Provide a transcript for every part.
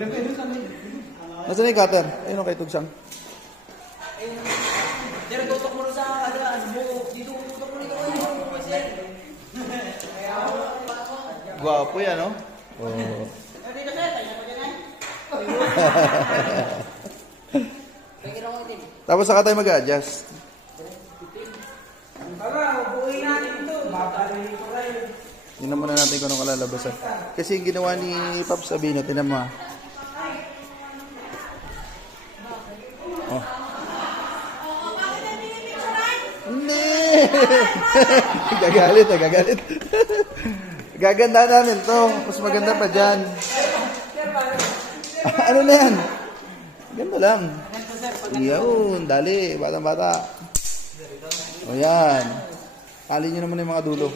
Nasaan na yung cutter? Ayun o kay Tugsang. Pero tutok mo sa buko. Dito tutok mo nito. Gwapo yan, no? Oh. Tapos saka tayo mag-a-adjust. Tingnan muna natin kung anong kalalabasan. Kasi yung ginawa ni Pops Sabino, tingnan mo. Oh. Hindi! Gagalit, gagalit. Gaganda namin to. Mas maganda pa dyan. Ano na yan? Ganda lang. Yun, dali. Batang-bata. O yan. Tali nyo naman yung mga dulo.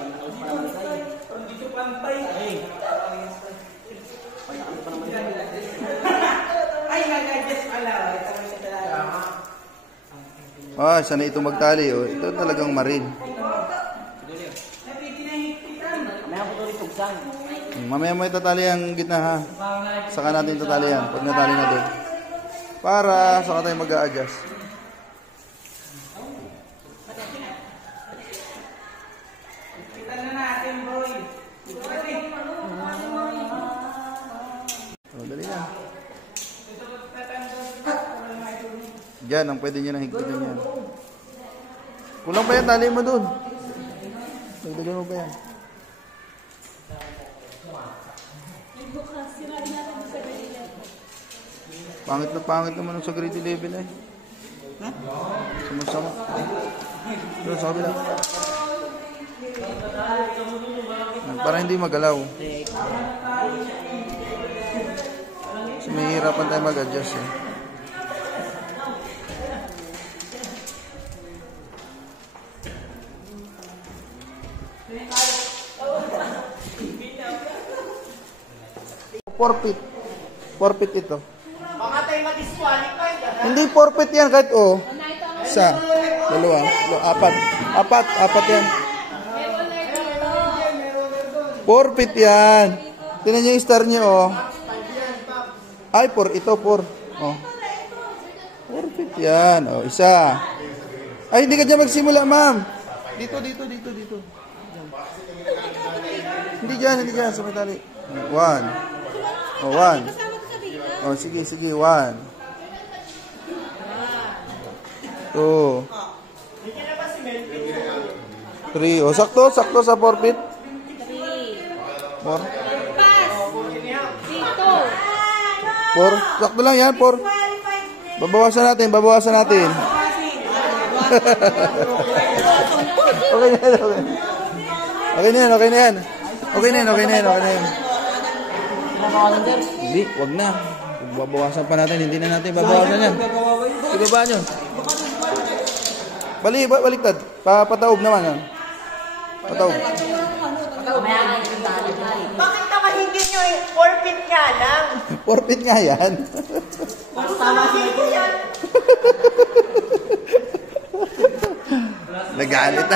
Ah, sana ito magtali. Oh. Ito talagang marine. Mamaya mo itatali ang gitna ha. Saka natin itatali yan. Pag natali na doon. Para saka tayo mag-a-adjust. Oh, dali na. Diyan, ang pwede nyo nang higpitan yan. Kulang pa yan, tali mo doon. Nagdagan mo pa yan. Pangit naman sa grade 11 eh. Ha? Sumasama. Doon sa kabila. Para hindi magalaw. So, may hirapan tayo mag-adjust eh. Forfeit ito. Baka tayo mag-disqualify. Hindi forfeit yan kahit oh. Isa, dalawa, apat yan. Forfeit yan. Tingnan niyo yung star niyo oh. Ay, ito. Oh. Forfeit yan. Oh, isa. Ay, hindi ka dyan magsimula, ma'am. Dito. Hindi dyan. Sa may tali. 1. Oh, 1. Oh, sige. 1. 2. Oh, 3. Oh, sakto sa forfeit. 4. Dito. 4. Sakto lang yan, 4. Babawasan natin. Okay na yan. Hindi, wag na. Babawasan pa natin, hindi na natin babawasan yan. Ibaba nyo. Baliktad. Pataob naman yan. Pataob. Bakit naman hindi nyo forfeit nga lang? Forfeit nga yan. Dito yan. Nagalit.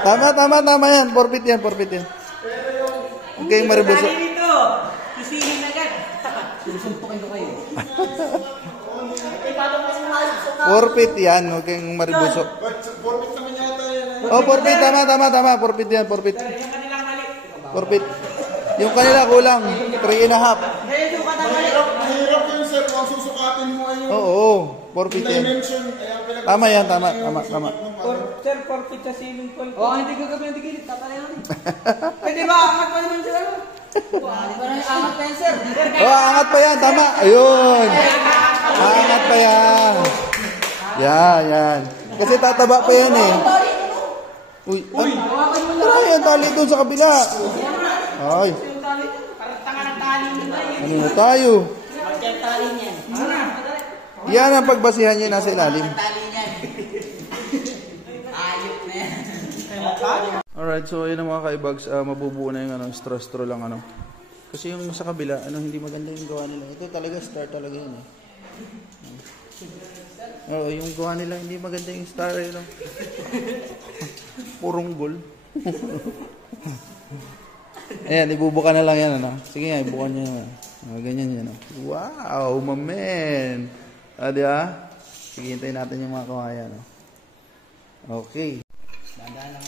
Tama yan. Forfeit yan. Huwag kayong maribuso. Dito. Sisihin agad. Susuntukin ko kayo. Forfeit yan. Huwag kayong maribuso. Forfeit naman yata yan. Oh, forfeit. Tama. Forfeit yan. Forfeit. Yung kanila kulang. 3.5. Mahirap yun, sir. Kung susukatin mo ngayon. Oo. Forfeit yan. Tama yan. Tama. Sir, forfeit sa ceiling point. Hindi gagawin ng tigilid. Tatalayan natin. Pwede ba? Angat pa naman sila. Angat pa yan, sir. Oh, angat pa yan. Tama. Ayun. Angat pa yan. Yan. Kasi tataba pa yan eh. Uy. Tara yan. Tali doon sa kabila. Ay. Ano na tayo? Yan ang pagbasihan niya nasa ilalim. Alright, so yun ang mga kaibags, mabubuo na yung straw lang Kasi yung sa kabila, hindi maganda yung gawa nila. Ito talaga star talaga yun eh. Oo, yung gawa nila hindi maganda yung star Purong gold. Ayan, ibubuka na lang yan, ano? Sige nga, ibuka niyo yan. Ganyan yan, ano? Wow, mamen! Di ba? Sige, hintayin natin yung mga kawayan, no? Okay. Dahan-dahan lang.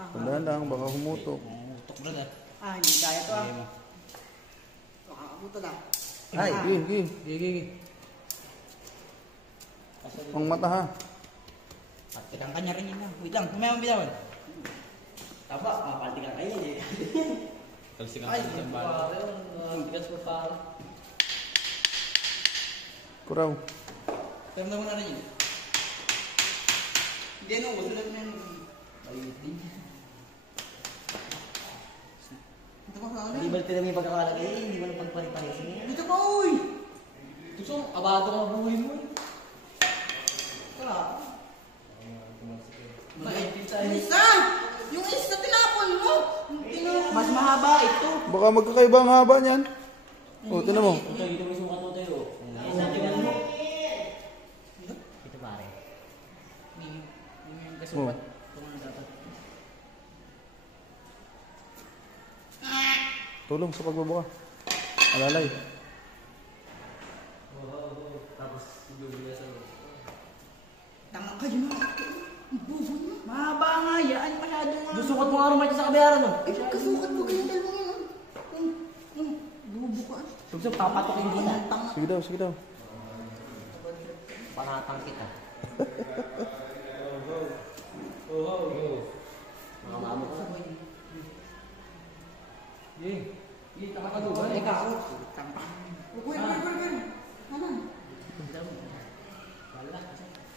Tandaan lang, baka humutok. Utok bro na. Hindi kaya to Makakabuto na. Ay, gigi. Gigi. Ang mata, ha? Patikan kanya rin yun lang. Wait lang, may mga bitawan. Taba, mapatikan kayo eh. Kalsikan kayo sa bala. Ang bigas mo para. Kuraw. Pero na muna rin yun. Hindi ano, gusto na yun. Ayutin. Ito pa sa Hindi ba tinami yung pagkakalagay? Hindi mo na pagpariparesin niya. Dito pa, uy! Gusto, abado ka buhay mo eh. Tara. Nakaipin tayo. Yung isa! Yung isa tinapon mo! Mas mahaba ito. Baka magkakaiba ang haba niyan. O, tinan mo. Ito, ito may sukat mo tayo. Ito mo. Ito pare. Yung kasukat. Tulong sa pagbubuka. Alalay. Tapos, bibigyan sa Tama kayo na. mahaba nga yan. Masyado nga. Gusto mo nga rumay sa kabayaran no? Eh, pagkasukat mo kayong dalawang yun. Bubukaan. Gusto, papatokin mo na. Sige daw, sige daw. Panatang kita. Mga mamo ko. Tama ka doon. Ikaw. Uy. Ano?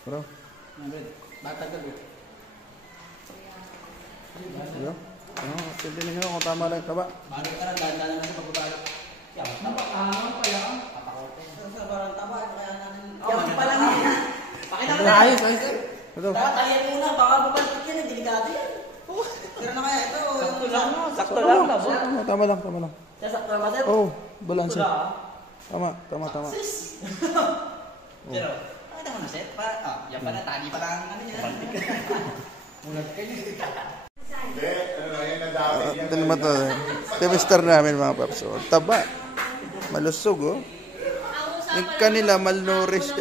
Kuraw. Batagal eh. Sige. Ano, tignan nyo kung tama lang yung taba. Paano ka na dahan na sa pagbabalo? Yan, tama. Pala. Papakote. Sa barang taba, kaya natin... Yan pala nga. Pakita mo na. Ayos. Ito. Talian muna, baka babalik yan. Delikado yan. Pero na kaya ito. Sakto lang. Sakto lang. Tama lang, tama lang. Sakto lang ba, sir? Oh, balanse. Sakto lang. Tama. Pero, pakita mo na, sir. Yan pala, tali pa lang. Ano yan? Mulat kayo. Hindi, ano lang yan, nadami yan. Ito naman ito. Temister namin mga paps. Oh, taba. Malusog, oh. Yung kanila, malnourished.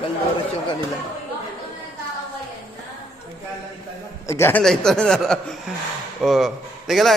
Malnourished yung kanila. Gala ito na. Oh, teka lang.